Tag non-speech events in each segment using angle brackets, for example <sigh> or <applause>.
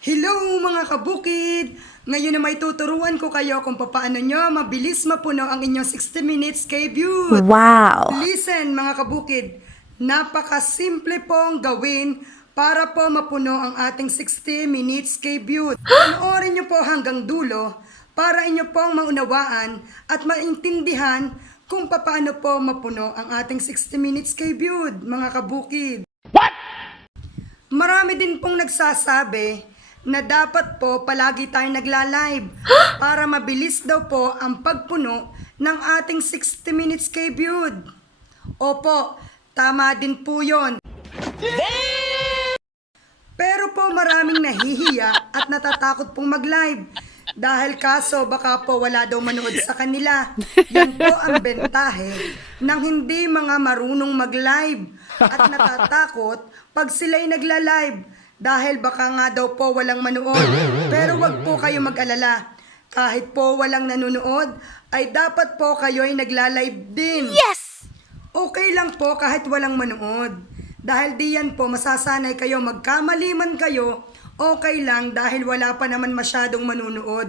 Hello mga kabukid! Ngayon na may tuturuan ko kayo kung paano nyo mabilis mapuno ang inyong 60 minutes K-View. Wow. Listen mga kabukid, napakasimple pong gawin para po mapuno ang ating 60 minutes K-View. <gasps> Panoorin nyo po hanggang dulo para inyo pong maunawaan at maintindihan kung paano po mapuno ang ating 60 minutes K-View, mga kabukid. Marami din pong nagsasabi na dapat po palagi tayong nagla-live <gasps> para mabilis daw po ang pagpuno ng ating 60 minutes K-Viewed. Opo, tama din po yon. Pero po maraming nahihiya at natatakot pong mag-live. Dahil kaso baka po wala daw manood sa kanila. Yan po ang bentahe ng hindi mga marunong mag-live at natatakot pag sila'y nagla-live. Dahil baka nga daw po walang manood. Pero wag po kayo mag-alala. Kahit po walang nanonood, ay dapat po kayo ay nagla-live din. Yes! Okay lang po kahit walang manood. Dahil di yan po masasanay kayo magkamali man kayo, okay lang dahil wala pa naman masyadong manunood.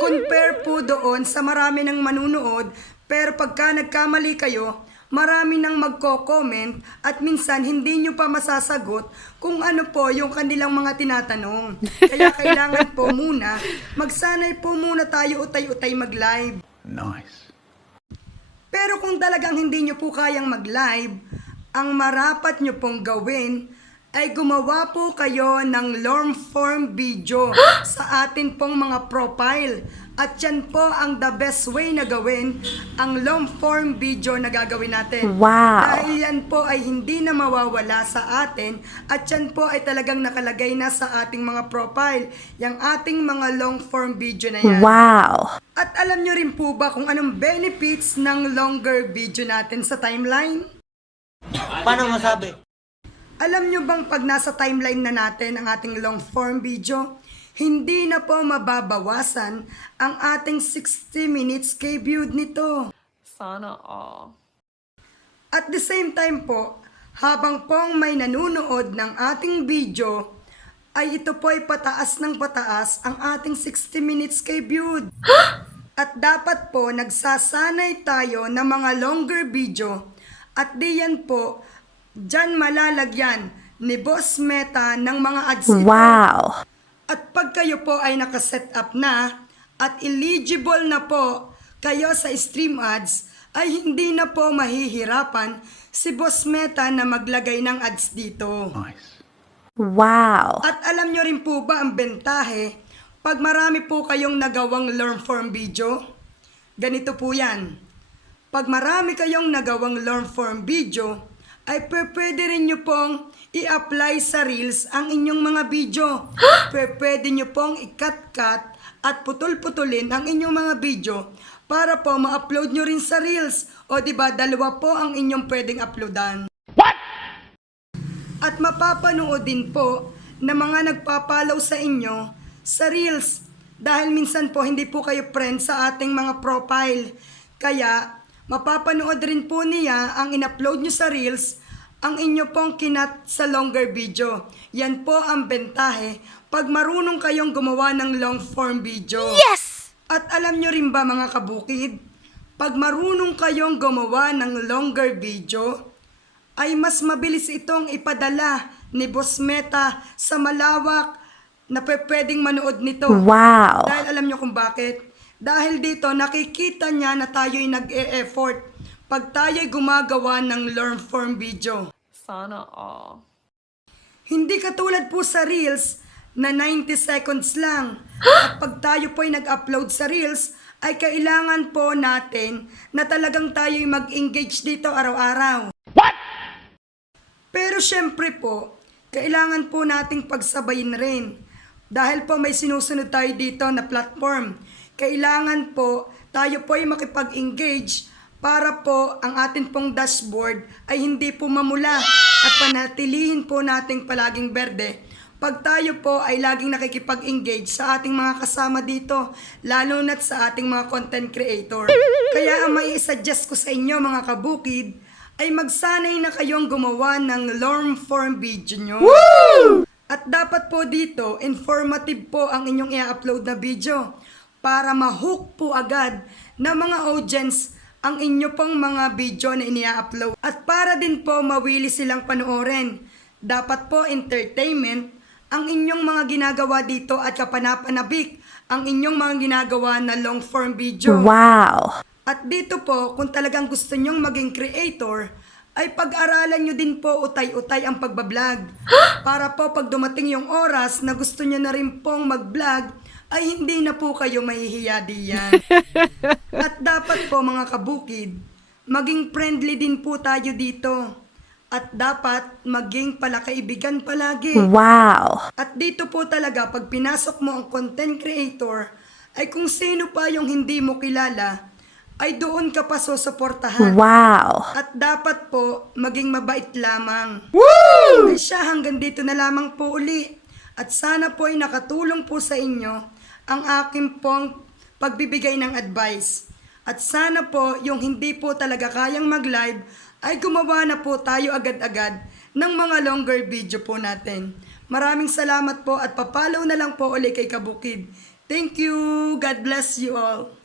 Compare po doon sa marami ng manunood, pero pagka nagkamali kayo, marami nang magko-comment at minsan hindi nyo pa masasagot kung ano po yung kanilang mga tinatanong. <laughs> Kaya kailangan po muna, magsanay po muna tayo utay-utay mag-live. Nice. Pero kung talagang hindi nyo po kayang mag-live, ang marapat nyo pong gawin ay gumawa po kayo ng long form video <gasps> sa atin pong mga profile. At yan po ang the best way na gawin ang long form video na gagawin natin. Wow. Dahil yan po ay hindi na mawawala sa atin at yan po ay talagang nakalagay na sa ating mga profile. Yung ating mga long form video na yan. Wow. At alam nyo rin po ba kung anong benefits ng longer video natin sa timeline? Paano masabi? Alam nyo bang pag nasa timeline na natin ang ating long form video, hindi na po mababawasan ang ating 60 minutes K-viewed nito. Sana all. At the same time po, habang pong may nanunood ng ating video, ay ito po ay pataas ng pataas ang ating 60 minutes K-viewed. <gasps> At dapat po nagsasanay tayo ng mga longer video at di yan po, dyan malalagyan ni Boss Meta ng mga ads ito. Wow. At pag kayo po ay nakaset up na at eligible na po kayo sa stream ads, ay hindi na po mahihirapan si Boss Meta na maglagay ng ads dito. Nice. Wow. At alam nyo rin po ba ang bentahe pag marami po kayong nagawang learn form video? Ganito po yan. Pag marami kayong nagawang learn form video, ay pwede rin nyo pong i-apply sa Reels ang inyong mga video. Pwede nyo pong i-cut-cut at putol-putulin ang inyong mga video para po ma-upload nyo rin sa Reels. O di ba dalawa po ang inyong pwedeng uploadan. At mapapanood din po na mga nagpapalaw sa inyo sa Reels dahil minsan po hindi po kayo friend sa ating mga profile. Kaya mapapanood rin po niya ang in-upload nyo sa Reels ang inyo pong kinat sa longer video. Yan po ang bentahe pag marunong kayong gumawa ng long form video. Yes! At alam nyo rin ba mga kabukid, pag marunong kayong gumawa ng longer video, ay mas mabilis itong ipadala ni Boss Meta sa malawak na pwedeng manood nito. Wow. Dahil alam nyo kung bakit? Dahil dito nakikita niya na tayo'y nag-e-effort pag tayo'y gumagawa ng learn form video. Sana all. Hindi katulad po sa Reels na 90 seconds lang. At <gasps> pag tayo po ay nag-upload sa Reels, ay kailangan po natin na talagang tayo'y mag-engage dito araw-araw. Pero syempre po, kailangan po nating pagsabayin rin. Dahil po may sinusunod tayo dito na platform. Kailangan po tayo po ay makipag-engage para po ang atin pong dashboard ay hindi po mamula at panatilihin po nating palaging berde. Pag tayo po ay laging nakikipag-engage sa ating mga kasama dito, lalo na't sa ating mga content creator. Kaya ang mai suggest ko sa inyo mga kabukid, ay magsanay na kayong gumawa ng long form video nyo. At dapat po dito, informative po ang inyong i-upload na video para ma-hook po agad na mga audience ang inyo pong mga video na inia-upload. At para din po mawili silang panoorin. Dapat po entertainment ang inyong mga ginagawa dito at kapanapanabik ang inyong mga ginagawa na long form video. Wow. At dito po, kung talagang gusto nyong maging creator, ay pag-aralan nyo din po utay-utay ang pagbablog. <gasps> Para po pag dumating yung oras na gusto nyo na rin pong mag-vlog, ay hindi na po kayo mahihiya diyan. <laughs> At dapat po mga kabukid, maging friendly din po tayo dito. At dapat maging palakaibigan palagi. Wow. At dito po talaga, pag pinasok mo ang content creator, ay kung sino pa yung hindi mo kilala, ay doon ka pa susuportahan. Wow. At dapat po, maging mabait lamang. Woo! Ay siya, hanggang dito na lamang po uli. At sana po ay nakatulong po sa inyo ang aking pong pagbibigay ng advice. At sana po, yung hindi po talaga kayang mag-live, ay gumawa na po tayo agad-agad ng mga longer video po natin. Maraming salamat po at papalaw na lang po uli kay Kabukid. Thank you. God bless you all.